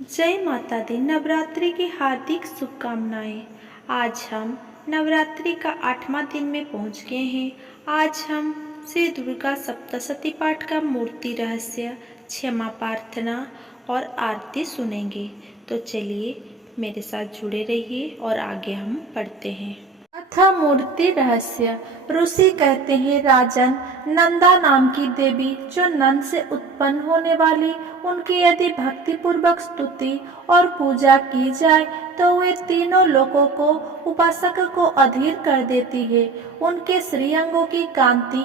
जय माता दी। नवरात्रि की हार्दिक शुभकामनाएं। आज हम नवरात्रि का 8वां दिन में पहुंच गए हैं। आज हम श्री दुर्गा सप्तशती पाठ का मूर्ति रहस्य, क्षमा प्रार्थना और आरती सुनेंगे। तो चलिए मेरे साथ जुड़े रहिए और आगे हम पढ़ते हैं। अथा मूर्ति रहस्य। ऋषि कहते हैं, राजन, नंदा नाम की देवी जो नंद से उत्पन्न होने वाली, उनकी यदि भक्ति पूर्वक स्तुति और पूजा की जाए तो वे तीनों लोकों को उपासक को अधीर कर देती है। उनके श्रीअंगों की कांति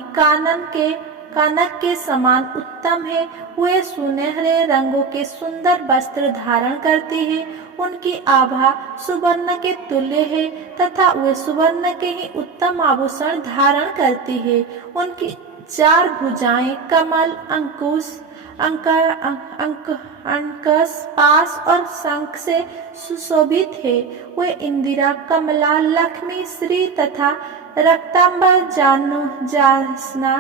कानक के समान उत्तम है। वे सुनहरे रंगों के सुंदर वस्त्र धारण करती है। उनकी आभा सुवर्ण के तुल्य है तथा वे सुवर्ण के ही उत्तम आभूषण धारण करती है। उनकी 4 भुजाएं कमल, अंकुश, अंकस, पास और शंख से सुशोभित है। वे इंदिरा, कमला, लक्ष्मी, श्री तथा रक्तांबर, जासना,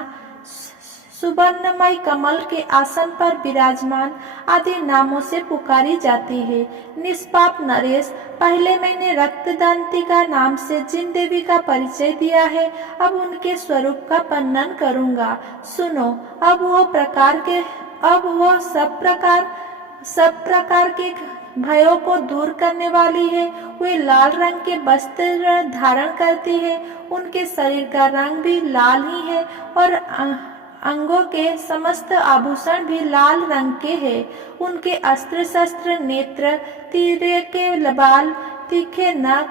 सुवर्णमय कमल के आसन पर विराजमान आदि नामों से पुकारी जाती है। निष्पाप नरेश, पहले मैंने रक्तदंतिका नाम से जिन देवी का परिचय दिया है, अब उनके स्वरूप का वर्णन करूंगा। सुनो। अब वह सब प्रकार के भयों को दूर करने वाली है। वे लाल रंग के वस्त्र धारण करती है। उनके शरीर का रंग भी लाल ही है और अंगों के समस्त आभूषण भी लाल रंग के हैं। उनके अस्त्र शस्त्र, नेत्र, तीर के बाल, तीखे नख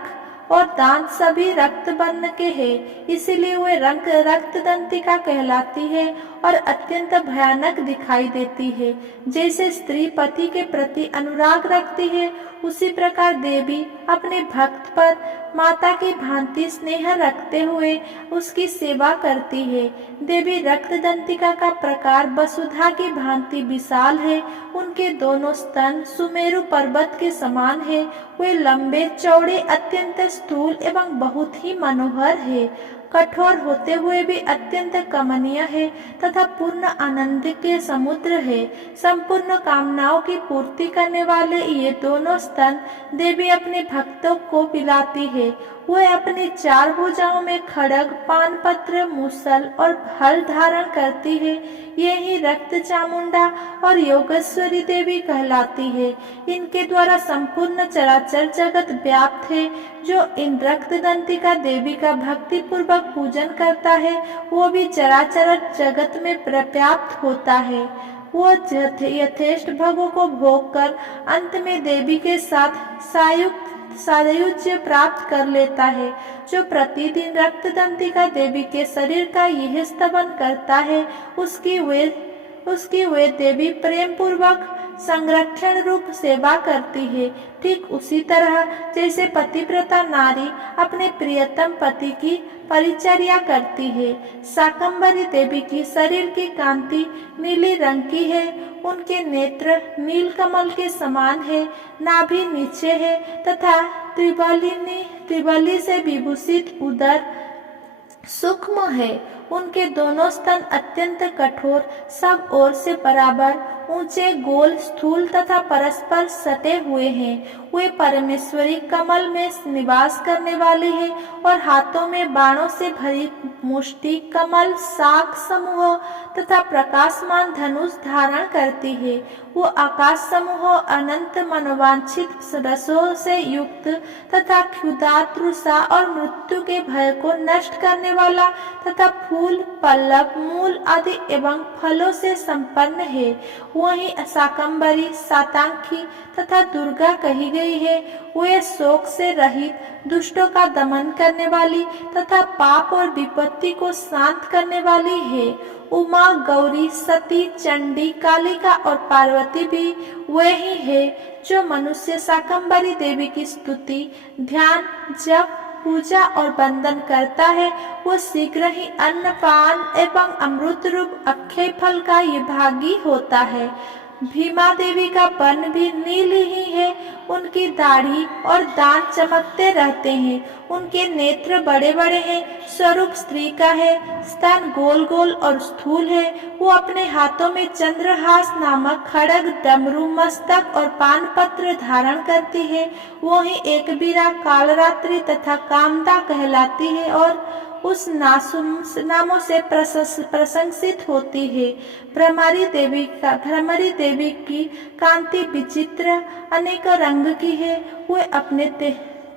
और दांत सभी रक्त वर्ण के हैं। इसीलिए वे रक्तदंतिका कहलाती है और अत्यंत भयानक दिखाई देती है। जैसे स्त्री पति के प्रति अनुराग रखती है, उसी प्रकार देवी अपने भक्त पर माता की भांति स्नेह रखते हुए उसकी सेवा करती है। देवी रक्तदंतिका का प्रकार वसुधा की भांति विशाल है। उनके दोनों स्तन सुमेरु पर्वत के समान है। वे लंबे चौड़े, अत्यंत स्थूल एवं बहुत ही मनोहर है। कठोर होते हुए भी अत्यंत कमनीय है तथा पूर्ण आनंद के समुद्र है। संपूर्ण कामनाओं की पूर्ति करने वाले ये दोनों स्तन देवी अपने भक्तों को पिलाती है। वह अपनी 4 भुजाओं में खड्ग, पानपत्र, मूसल और हल धारण करती है। ये ही रक्त चामुंडा और योगेश्वरी देवी कहलाती है। इनके द्वारा संपूर्ण चराचर जगत व्याप्त है। जो इन रक्तदंतिका देवी का भक्ति पूर्वक पूजन करता है, वो भी चराचर जगत में व्याप्त होता है। वो यथेष्ट भोगों को भोग कर अंत में देवी के साथ सायुज्य प्राप्त कर लेता है। जो प्रतिदिन रक्तदंतिका देवी के शरीर का यह स्तवन करता है, उसकी वे देवी प्रेम पूर्वक संरक्षण रूप सेवा करती है। ठीक उसी तरह जैसे पतिव्रता नारी अपने प्रियतम पति की परिचर्या करती है। शाकंभरी देवी की शरीर की कांति नीली रंग की है। उनके नेत्र नीलकमल के समान है। नाभि नीचे है तथा त्रिबली से विभूषित उदर सूक्ष्म है। उनके दोनों स्तन अत्यंत कठोर, सब ओर से बराबर, ऊंचे, गोल, स्थूल तथा परस्पर सटे हुए हैं। वे परमेश्वरी कमल में निवास करने वाली है और हाथों में बाणों से भरी मुष्टि, कमल, शाख समूह तथा प्रकाशमान धनुष धारण करती है। वो आकाश समूह, अनंत मनोवांछित रसों से युक्त तथा क्षुधातृषा और मृत्यु के भय को नष्ट करने वाला तथा फूल, पल्लव, मूल आदि एवं फलों से संपन्न है। वही शाकंभरी, सातांखी तथा दुर्गा कही गई है। वे शोक से रहित, दुष्टों का दमन करने वाली तथा पाप और विपत्ति को शांत करने वाली है। उमा, गौरी, सती, चंडी, कालिका और पार्वती भी वे ही है। जो मनुष्य शाकंभरी देवी की स्तुति, ध्यान, जप, पूजा और वंदन करता है, वो शीघ्र ही अन्न, पान एवं अमृत रूप अक्षय फल का ये भागी होता है। भीमा देवी का वर्ण भी नील ही है। उनकी दाढ़ी और दांत चमकते रहते हैं। उनके नेत्र बड़े बड़े हैं। स्वरूप स्त्री का है। स्तन गोल गोल और स्थूल है। वो अपने हाथों में चंद्रहास नामक खड़ग, डमरू, मस्तक और पानपत्र धारण करती है। वो ही एक बीरा, कालरात्रि तथा कामदा कहलाती है और उस नामों से प्रशंसित होती है। भ्रमरी देवी की कांति विचित्र अनेक रंग की है। वे अपने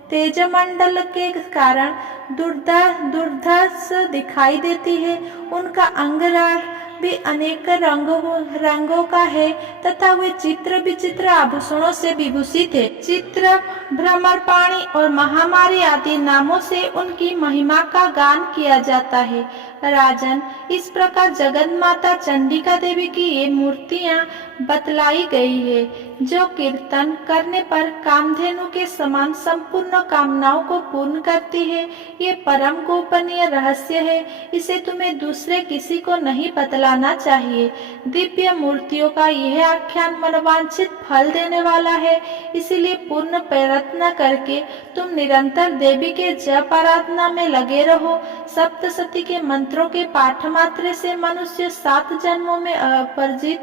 तेजमंडल के कारण दुर्धर्ष दिखाई देती है। उनका अंगराग भी अनेक रंगों का है तथा वे चित्र विचित्र आभूषणों से विभूषित है। चित्र, भ्रमरपाणी और महामारी आदि नामों से उनकी महिमा का गान किया जाता है। राजन, इस प्रकार जगत माता चंडिका देवी की ये मूर्तियां बतलाई गई है, जो कीर्तन करने पर कामधेनु के समान संपूर्ण कामनाओं को पूर्ण करती है। ये परम गोपनीय रहस्य है। इसे तुम्हें दूसरे किसी को नहीं बतलाना चाहिए। दिव्य मूर्तियों का यह आख्यान मनोवांछित फल देने वाला है। इसीलिए पूर्ण प्रयत्न करके तुम निरंतर देवी के जप आराधना में लगे रहो। सप्तशती के मंत्रों के पाठ मात्र से मनुष्य 7 जन्मों में अपरिजित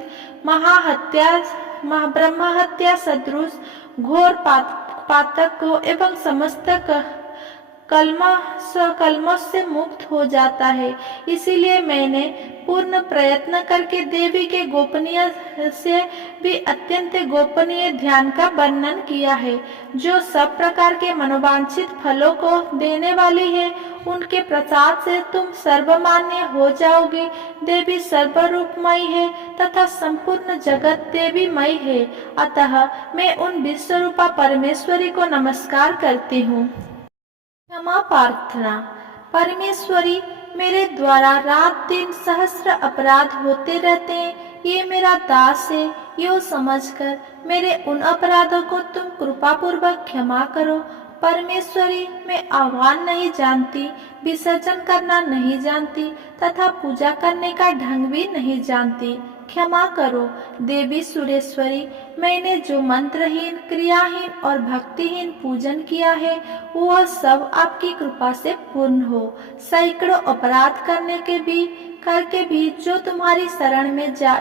ब्रह्म हत्या सदृश घोर पातक को एवं समस्त कलमों से मुक्त हो जाता है। इसीलिए मैंने पूर्ण प्रयत्न करके देवी के गोपनीय से भी अत्यंत गोपनीय ध्यान का वर्णन किया है, जो सब प्रकार के मनोवांछित फलों को देने वाली है। उनके प्रसाद से तुम सर्वमान्य हो जाओगी। देवी सर्वरूपमयी है तथा संपूर्ण जगत देवीमयी है। अतः मैं उन विश्वरूपा परमेश्वरी को नमस्कार करती हूँ। क्षमा प्रार्थना। परमेश्वरी, मेरे द्वारा रात दिन सहस्र अपराध होते रहते हैं। ये मेरा दास है। यो समझकर मेरे उन अपराधों को तुम कृपा पूर्वक क्षमा करो। परमेश्वरी, मैं आह्वान नहीं जानती, विसर्जन करना नहीं जानती तथा पूजा करने का ढंग भी नहीं जानती। क्षमा करो। देवी सुरेश्वरी, मैंने जो मंत्रहीन, क्रियाहीन और भक्तिहीन पूजन किया है, वह सब आपकी कृपा से पूर्ण हो। सैकड़ों अपराध करके भी जो तुम्हारी शरण में जा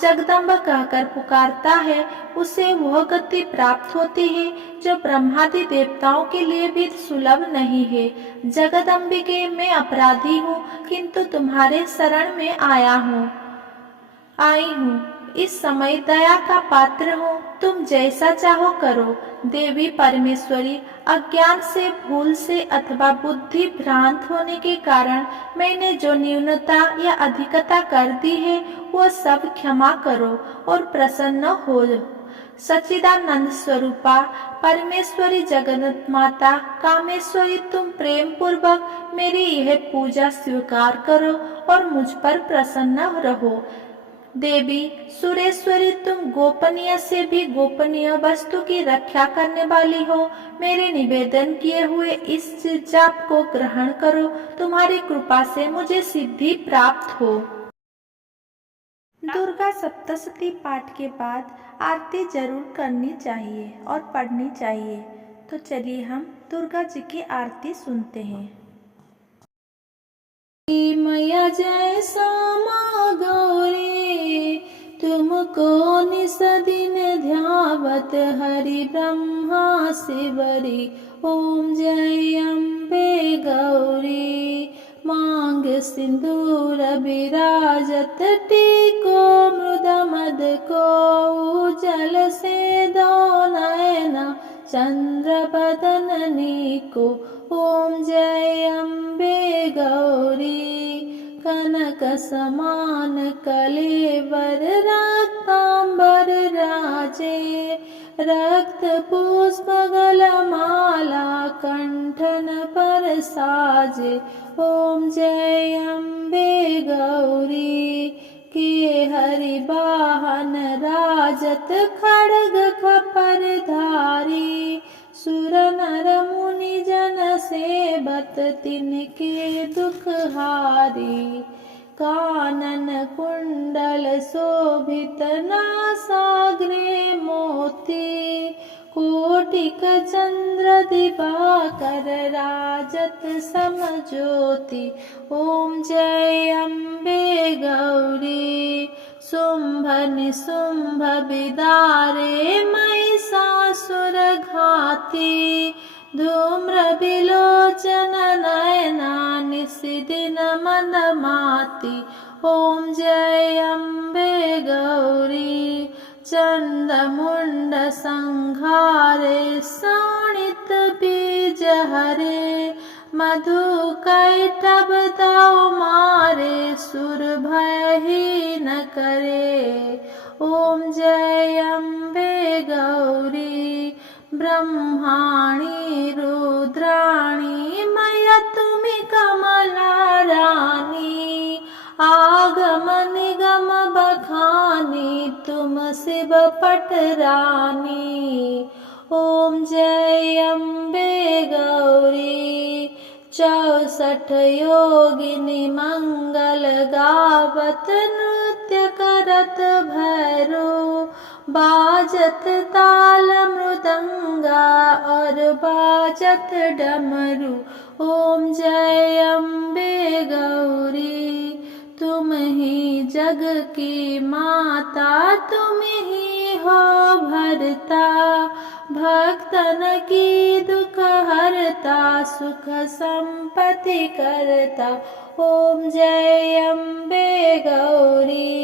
जगदम्ब कहकर पुकारता है, उसे वह गति प्राप्त होती है जो ब्रह्मादि देवताओं के लिए भी सुलभ नहीं है। जगदम्बिके, मैं अपराधी हूँ, किंतु तुम्हारे शरण में आई हूँ। इस समय दया का पात्र हूँ। तुम जैसा चाहो करो। देवी परमेश्वरी, अज्ञान से, भूल से अथवा बुद्धि भ्रांत होने के कारण मैंने जो न्यूनता या अधिकता कर दी है, वो सब क्षमा करो और प्रसन्न हो। सच्चिदानंद स्वरूपा परमेश्वरी, जगन्नाथ माता कामेश्वरी, तुम प्रेम पूर्वक मेरी यह पूजा स्वीकार करो और मुझ पर प्रसन्न रहो। देवी सुरेश्वरी, तुम गोपनीय से भी गोपनीय वस्तु की रक्षा करने वाली हो। मेरे निवेदन किए हुए इस जाप को ग्रहण करो। तुम्हारी कृपा से मुझे सिद्धि प्राप्त हो। दुर्गा सप्तशती पाठ के बाद आरती जरूर करनी चाहिए और पढ़नी चाहिए। तो चलिए हम दुर्गा जी की आरती सुनते हैं। मैया जय श्यामा गौरी, तुमको निस दिन ध्यावत हरि ब्रह्मा शिवरी। ओम जय अम्बे गौरी, मांग सिंदूर विराजत टीको मृद मद को। उजल से दो नयना चंद्र बदन नीको। ओम जय अम्बे गौरी, कनक समान कलेवर रक्तांबर राजे। रक्त पुष्प गलमाला कंठन पर साजे। ओम जय अम्बे गौरी, के हरि वाहन राजत खड्ग खपर धारी। सुर नर मुनि जन सेवत तिनके दुख हारी। कानन कुंडल शोभित नासाग्रे मोती, ज्योतिक चंद्र दिवाकर राजत समज्योति। ओम जय अम्बे गौरी शुंभ निशुंभ बिदारे महिषासुर घाती। धूम्र विलोचन नयना निशिदिन मदमाती। ओम जय अम्बे गौरी चंडमुंड संहारे शोणित बीज हरे। मधु कैटभ दाउ मारे सुर भयहीन करे। ओम जय अम्बे गौरी ब्रह्माणी रुद्राणी मैया तुम्हें कमला रानी। आगम निगम बखानी तुम शिव पटरानी। ओम जय अम्बे गौरी 64 योगिनी मंगल गावत नृत्य करत भैरो। बाजत ताल मृदंगा और बाजत डमरू। ओम जय अम्बे गौरी तुम ही जग की माता तुम ही हो भरता। भक्तन की दुख हरता सुख संपत्ति करता। ओम जय अम्बे गौरी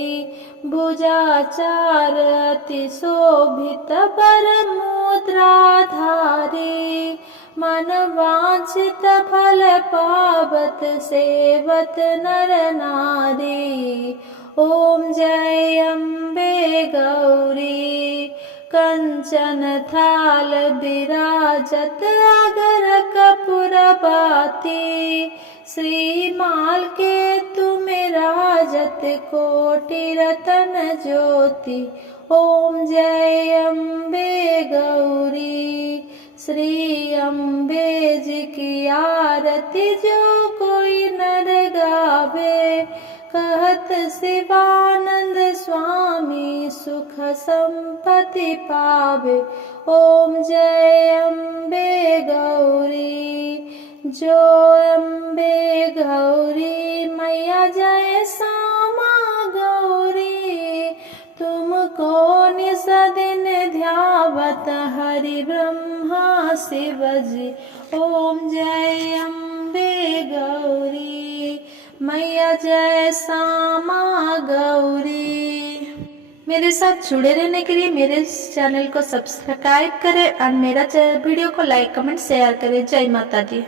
भुजाचार अति शोभित बर मुद्रा धारी। मन वांछित फल पावत सेवत नर नारी। ओम जय अम्बे गौरी कंचन थाल विराजत अगर कपूर बाती। श्रीमाल के तुम राजत कोटि रतन ज्योति। ओम जय अम्बे गौरी श्री अम्बे जी की आरती जो कोई नर गावे। कहत शिवानंद स्वामी सुख संपत्ति पावे। ओम जय अम्बे गौरी जो अम्बे गौरी मैया जय श्यामा गौरी। तुमको निस दिन ध्यावत हरि ब्रह्मा शिव जी। ओम जय अम्बे गौरी मैया जय श्यामा गौरी। मेरे साथ जुड़े रहने के लिए मेरे चैनल को सब्सक्राइब करें और मेरा वीडियो को लाइक कमेंट शेयर करें। जय माता दी।